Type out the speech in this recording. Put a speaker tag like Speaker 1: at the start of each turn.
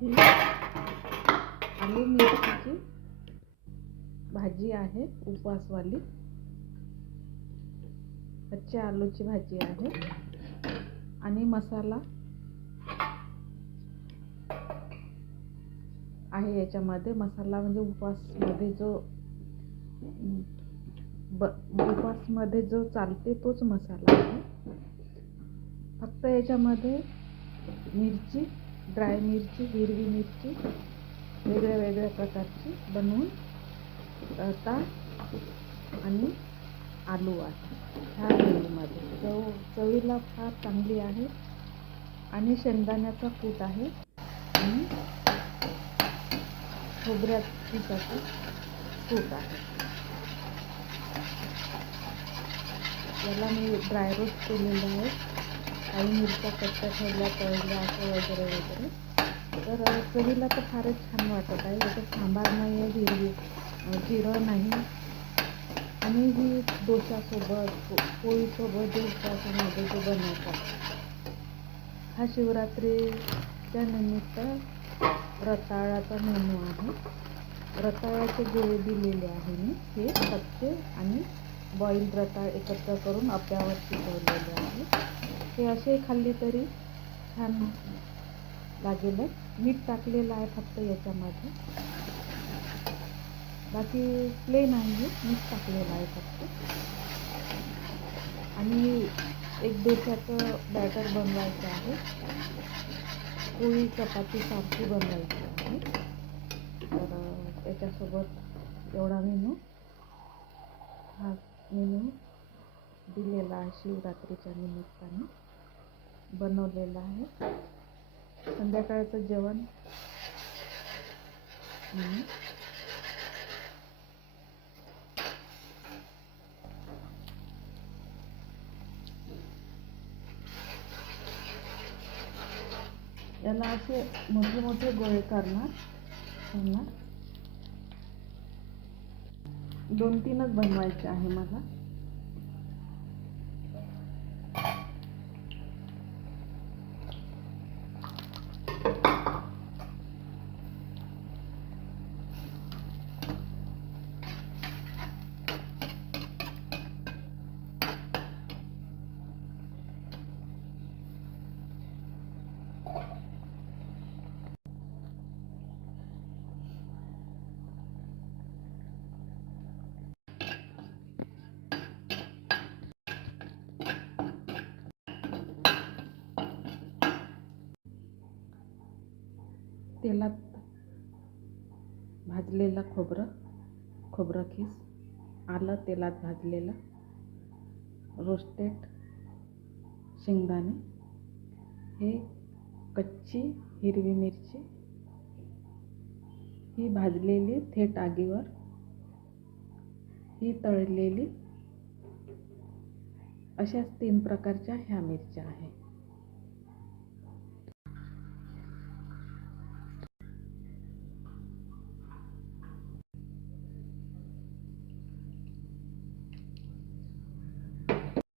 Speaker 1: ही आलू मिरचीची भाजी आहे उपवासवाली. कच्च्या आलूची भाजी आहे. आणि मसाला आहे याच्यामध्ये. मसाला म्हणजे उपवासमध्ये जो ब उपवासमध्ये जो चालते तोच मसाला आहे. फक्त याच्यामध्ये मिरची ड्राय मिरची हिरवी मिरची वेगळ्या वेगळ्या प्रकारची बनवून तळता आणि आलू आहे ह्या ग्रेव्हीमध्ये चव चवीला फार चांगली आहे आणि शेंगदाण्याचा कूट आहे आणि खोबऱ्याचं कूट आहे. याला मी ड्राय रोस्ट केलेलं आहे. काही मिरच्या कच्च्या ठेवल्या तळल्या असं वगैरे वगैरे. तर चवीला तर फारच छान वाटत आहे. याच्यात सांबार नाही आहे हिरवी जिरं नाही. आणि ही डोशासोबत पोळीसोबत डोशासोबत जो बनवतात. हा शिवरात्रीच्या निमित्त रताळाचा मेनू आहे. रताळाचे गोळे दिलेले आहे मी. हे कच्चे आणि बॉईल रताळ एकत्र करून अप्प्यावर शिजवलेले आहे. ते असे खाल्ले तरी छान लागेल. मीठ टाकलेलं आहे फक्त याच्यामध्ये. बाकी प्लेन आहे. मीठ टाकलेलं आहे फक्त. आणि एक डोश्याचं बॅटर बनवायचं आहे. पोळी चपाती सारखी बनवायची आहे. तर त्याच्यासोबत एवढा मेनू हा मेनू दिलेला आहे शिवरात्रीच्या निमित्ताने. बनवलेलं आहे. संध्याकाळचं जेवण. याला असे मोठे मोठे गोळे करणार. करणार दोन तीनच बनवायचे आहे मला. तेलात भाजलेलं खोबरं खोबरं खीस आलं तेलात भाजलेलं रोस्टेड शेंगदाणे. हे कच्ची हिरवी मिरची. ही भाजलेली थेट आगीवर. ही तळलेली. अशाच तीन प्रकारच्या ह्या मिरच्या आहेत.